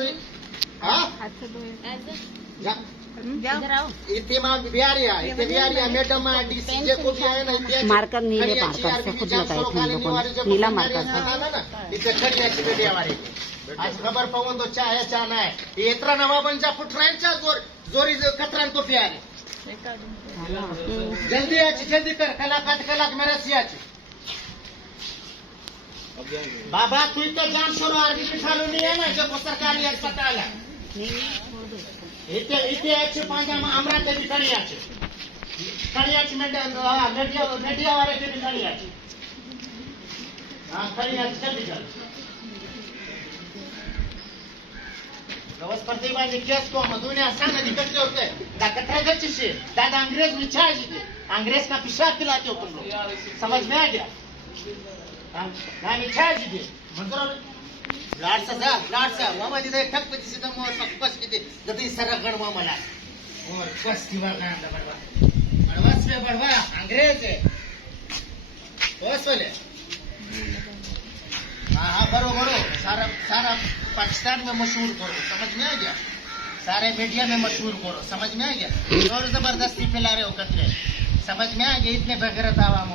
जरूरी हाँ इतने बिहारिया मैडम डीसी को भी है ना मार्कर नीले मार्कर से खुद लगाए थे इन लोगों ने नीला मार्कर था इथे खडियाची मीडिया वाले आज खबर पाहून तो चाहे चाना है इतना नवाबांच्या पुटरांच्या जोरी कतरान तो प्यारे जल्दी कर कलाक मेरा सियाची बाबा तू तो जान छोड़ो आर्मी चालू नहीं है ना जो सरकारी अस्पताल है इथे अच्छे पांजामा अमरावती भी खड़ियाची मीडिया वाले भी खड़ियाची हाँ खड़ियाची जल्दी कर प्रतिभाने केस को दुनिया सांगा निकटले होते कतरा गच्ची दादा अंग्रेज में छा जीते अंग्रेज का पिशाब पिलाते हो तुम लोग समझ में आ गया ना छा जीते लाडसा मामा तिथे ठक पची सीधा मोर पक्कस किती गती सरगण मामाला और बस की बात ना बड़वा अंग्रेज है बस वाले हाँ बरो सारा पाकिस्तान में मशहूर करो समझ में आ गया सारे मीडिया में मशहूर करो समझ में आ गया और जबरदस्ती फैला रहे हो कतरे समझ में आ गया इतने बेगैरत आवाम